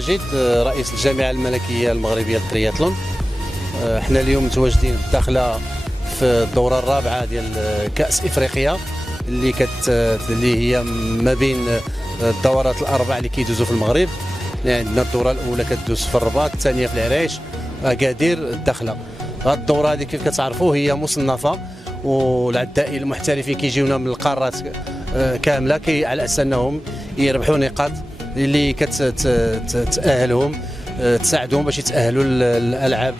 ماجد رئيس الجامعة الملكية المغربية للترياثلون. احنا اليوم متواجدين بالداخلة في الدورة الرابعة ديال كأس إفريقيا اللي هي ما بين الدورات الأربع اللي كيدوزوا في المغرب. يعني عندنا الدورة الأولى كتدوز في الرباط، الثانية في العريش، أكادير، الداخلة. هذه الدورة هذه كيف كتعرفوا هي مصنفة، والعدائين المحترفين كيجيونا من القارات كاملة على أساس أنهم يربحوا نقاط اللي كتأهلهم تساعدهم باش يتأهلوا للألعاب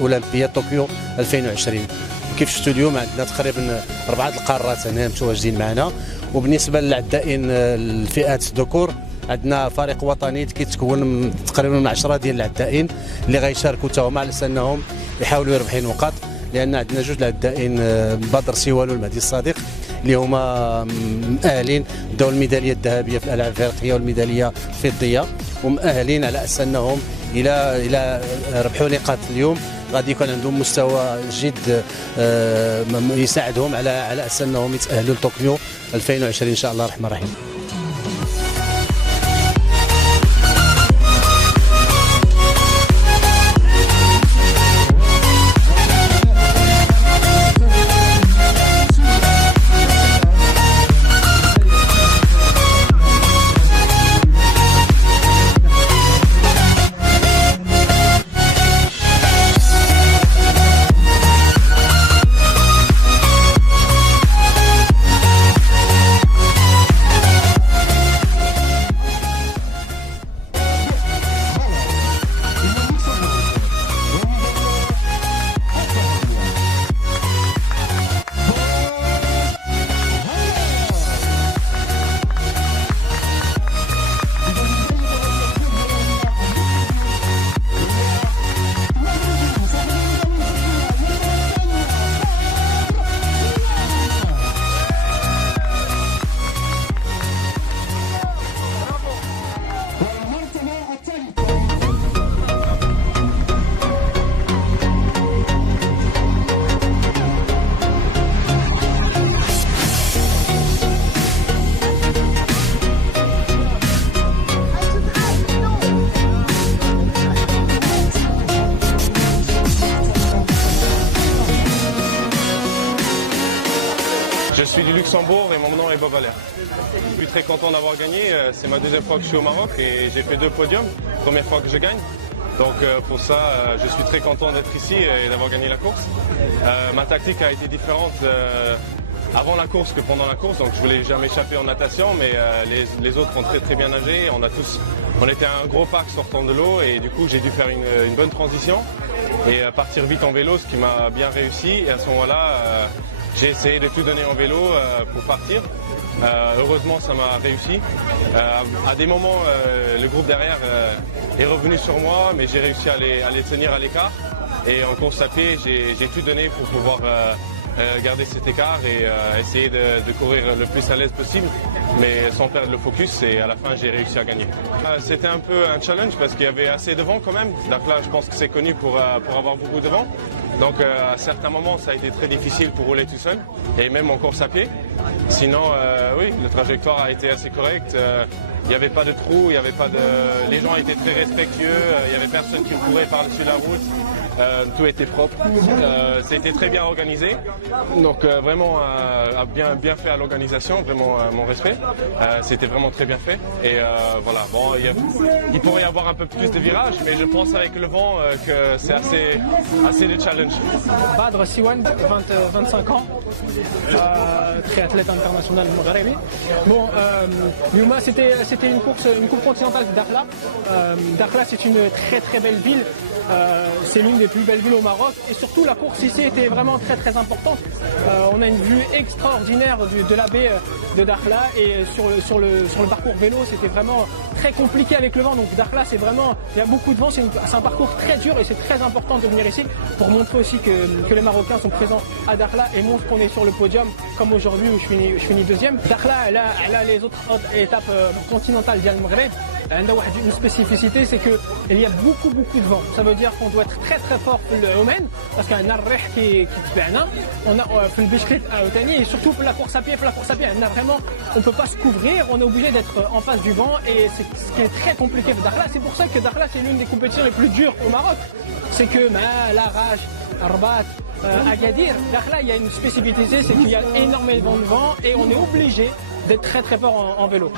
أولمبية طوكيو 2020. كيف شفتوا اليوم عندنا تقريبا 4 القارات هنا متواجدين معنا. وبالنسبة للعدائين الفئات الذكور عندنا فريق وطني كيتكون تقريبا من 10 ديال العدائين اللي غيشاركوا حتى هما على اساس انهم يحاولوا يربحوا نقاط، لان عندنا 2 العدائين بدر سيوالو والمهدي الصادق اللي هما مؤهلين داو الميداليه الذهبيه في الالعاب الافريقيه والميداليه الفضيه، ومؤهلين على اساس انهم الى ربحوا نقاط اليوم غادي يكون عندهم مستوى جد يساعدهم على اساس انهم يتاهلوا لطوكيو 2020 ان شاء الله الرحمن الرحيم. Je suis du Luxembourg et mon nom est Bob Allaire. Je suis très content d'avoir gagné. C'est ma 2e fois que je suis au Maroc et j'ai fait 2 podiums. Première fois que je gagne. Donc pour ça, je suis très content d'être ici et d'avoir gagné la course. Ma tactique a été différente avant la course que pendant la course. Donc je voulais jamais échapper en natation, mais les autres ont très bien nagé. On était un gros pack sortant de l'eau et du coup j'ai dû faire une bonne transition et partir vite en vélo, ce qui m'a bien réussi. Et à ce moment-là, j'ai essayé de tout donner en vélo pour partir. Heureusement, ça m'a réussi. À des moments, le groupe derrière est revenu sur moi, mais j'ai réussi à les tenir à l'écart. Et en course à pied, j'ai tout donné pour pouvoir garder cet écart et essayer de courir le plus à l'aise possible, mais sans perdre le focus. Et à la fin, j'ai réussi à gagner. C'était un peu un challenge parce qu'il y avait assez de vent quand même. Donc là, je pense que c'est connu pour avoir beaucoup de vent. Donc à certains moments, ça a été très difficile pour rouler tout seul, et même en course à pied. Sinon, oui, la trajectoire a été assez correcte. Il n'y avait pas de trou, les gens étaient très respectueux, il n'y avait personne qui courait par-dessus la route. Tout était propre. C'était très bien organisé. Donc vraiment bien fait à l'organisation, vraiment mon respect. C'était vraiment très bien fait. Et voilà, bon, il pourrait y avoir un peu plus de virages, mais je pense avec le vent que c'est assez de challenge. Badr Siwan, 25 ans, triathlète international maghrébi. Bon, Yuma, c'était une course continentale de Dakhla. Dakhla, c'est une très belle ville. C'est l'une des plus belles villes au Maroc, et surtout la course ici était vraiment très importante. On a une vue extraordinaire de la baie de Dakhla, et sur le parcours vélo c'était vraiment très compliqué avec le vent. Donc Dakhla, c'est vraiment, il y a beaucoup de vent, c'est un parcours très dur, et c'est très important de venir ici pour montrer aussi que les Marocains sont présents à Dakhla et montrent qu'on est sur le podium, comme aujourd'hui où je finis 2e. Dakhla elle a les autres étapes continentales d'Al Maghreb. une spécificité, c'est qu'il y a beaucoup de vent. Ça veut dire qu'on doit être très fort في العومان parce qu'il y a un الريح qui تبعنا. On a في البيشكليت عاوتاني et surtout pour la course à pied, vraiment on peut pas se couvrir, on est obligé d'être en face du vent et c'est ce qui est très compliqué في Dakhla. C'est pour ça que Dakhla c'est l'une des compétitions les plus dures au Maroc. C'est que Larache, Rabat, Agadir, Dakhla il y a une spécificité, c'est qu'il y a énormément de vent et on est obligé d'être très fort en vélo.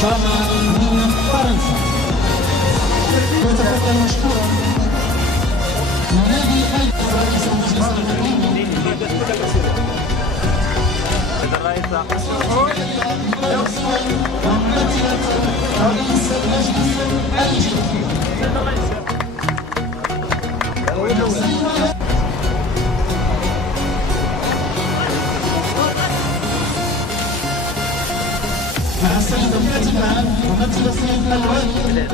شمال من فرنسا يتفضل مشكورا نادي رئيس مع السيد الكاتب العام ممثل السيد الوالي